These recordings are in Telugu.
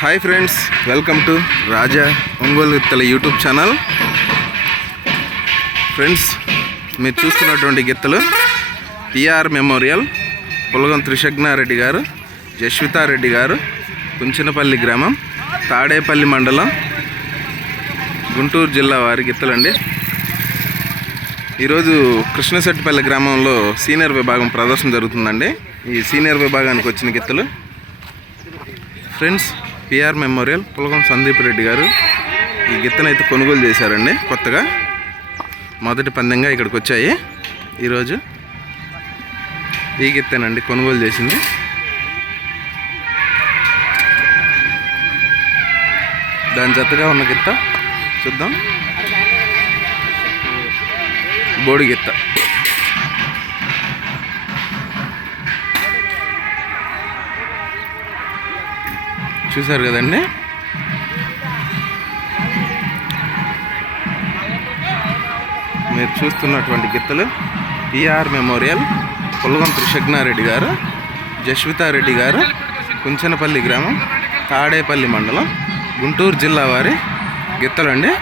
Hi friends welcome to Raja Ongole గిత్తల YouTube channel. Friends మీరు చూస్తున్నటువంటి గిత్తలు పిఆర్ మెమోరియల్ పులగం త్రిశగ్నారెడ్డి గారు జస్వితారెడ్డి గారు కుంచినపల్లి గ్రామం తాడేపల్లి మండలం గుంటూరు జిల్లా వారి గిత్తలండి. ఈరోజు కృష్ణశెట్టిపల్లి గ్రామంలో సీనియర్ విభాగం ప్రదర్శన జరుగుతుందండి. ఈ సీనియర్ విభాగానికి వచ్చిన గిత్తలు. Friends PR memorial Pulagam Sandeep Reddy గారు ఈ గిత్తనైతే కొనుగోలు చేశారండి కొత్తగా. మొదటి పందెంగా ఇక్కడికి వచ్చాయి. ఈరోజు ఈ గిత్తేనండి కొనుగోలు చేసింది. దాని జతగా ఉన్న గిత్త చూద్దాం. బోడి గిత్త. చూసారు కదండి? మీరు చూస్తున్నటువంటి గిత్తలు పిఆర్ మెమోరియల్ పులగం త్రిశగ్నారెడ్డి గారు జస్వితారెడ్డి గారు కుంచనపల్లి గ్రామం తాడేపల్లి మండలం గుంటూరు జిల్లా వారి గిత్తలండి.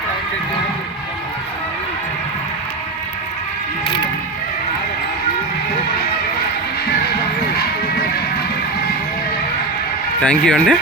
థ్యాంక్ యూ అండి.